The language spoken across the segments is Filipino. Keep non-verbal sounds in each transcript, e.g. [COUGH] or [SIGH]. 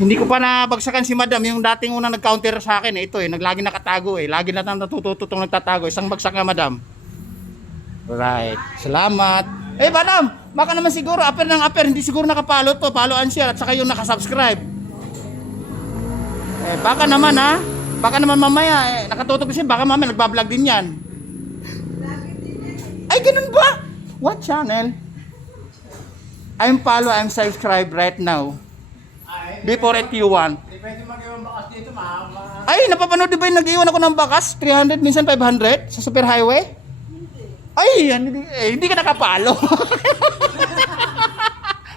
Hindi ko pa nabagsakan si madam yung dating unang nag-counter sa akin eh. Ito eh, naglagi nakatago eh. Lagi na natutututong nagtatago. Isang bagsak na madam. Right. Salamat. Eh madam, baka naman siguro upper ng upper. Hindi siguro nakapalo to. Paloan siya at saka yung nakasubscribe. Eh baka naman ha. Baka naman mamaya eh, nakatutok siya. Baka mamaya nagbablog din yan. Ay, ganun ba? What channel? I'm follow, I'm subscribe right now. Ay, Before want. Di pwede mag-iwan bakas dito, ma. ma Ay, napapanood di ba yung nag-iwan ako ng bakas? 300, minsan 500 sa super highway? Ay, yan, hindi, eh, hindi ka nakapalo. [LAUGHS]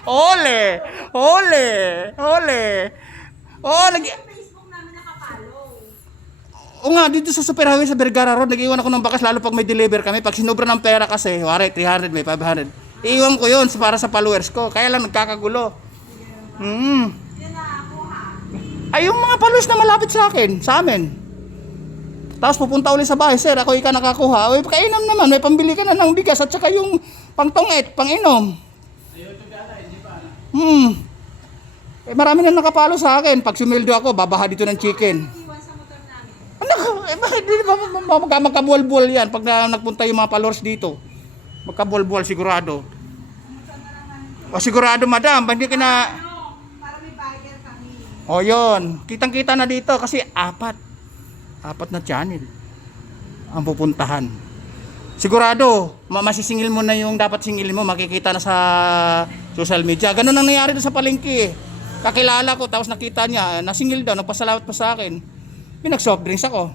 Ole! Ole! Ole! Oh, nag Facebook namin nakapalo. O nga, dito sa super highway sa Vergara Road, nag-iwan ako ng bakas lalo pag may deliver kami. Pag sinubra ng pera kasi, wari, 300, may 500. Iiwan ko yun para sa followers ko. Kaya lang nagkakagulo. Hmm. Yan na ako ha. Ay, yung mga followers na malapit sa akin, sa amin. Tapos pupunta ulit sa bahay, sir, ako ika nakakuha. Uy, pakainom naman, may pambili ka na ng bigas at saka yung pangtongit, panginom. Hmm. Eh, marami na nakapalo sa akin. Pag sumildo ako, babaha dito ng chicken. Ano? Eh, bakit di ba ma- ma- magka- magkabual-bual yan pag na, nagpunta yung mga followers dito? Magkabual-bual sigurado. O sigurado, madam, hindi ka na... Ano? Para may buyer kami. O yun, kitang-kita na dito kasi apat. Apat na channel ang pupuntahan. Sigurado, ma- masisingil mo na yung dapat singilin mo, makikita na sa social media. Ganun ang nangyari sa palengke. Kakilala ko, tapos nakita niya, nasingil daw, nagpasalamat pa sa akin. Pinag-soft drinks ako.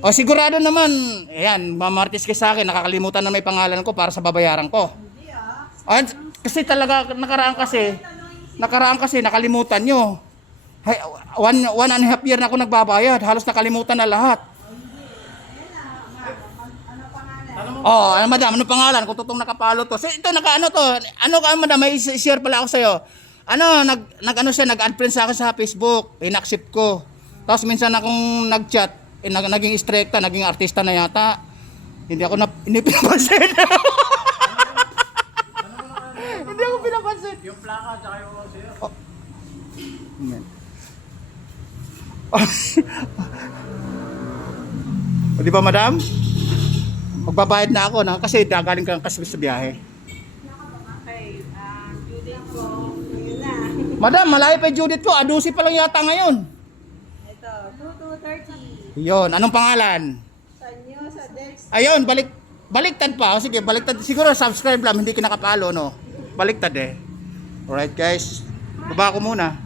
O sigurado naman, ayan, mamartis ka sa akin, nakakalimutan na may pangalan ko para sa babayaran ko. Hindi ah. Kasi talaga, nakaraan kasi, nakaraan kasi, nakalimutan nyo. Hay, one, one and a half year na ako nagbabayad, halos nakalimutan na lahat. Oh, ano madam, ano pangalan? Kung totoong nakapalo to. So, ito, naka ano to? Ano ka madam, may share pala ako sa'yo. Ano, nag, nag ano siya, nag-add friend sa akin sa Facebook. Inaccept ko. Tapos minsan akong nag-chat, eh, nag, naging strikta, naging artista na yata. Hindi ako na, hindi [LAUGHS] pinapansin. Pinapansin. yung plaka, tsaka yung sa'yo. Ayan. [LAUGHS] o di ba madam? Magbabayad na ako na kasi gagaling ka kasi sa biyahe. Okay. Ah, due date ko. Yun na. [LAUGHS] Madam, malayo pa yung Judith ko. Adusi pa lang yata ngayon. Ito. 2230. Yun, anong pangalan? Sa inyo, sa Dex. Ayun, balik baliktad pa. O sige, baliktad. Siguro subscribe lang, hindi ka nakapalo, no? Baliktad eh. Alright guys. Baba ko muna.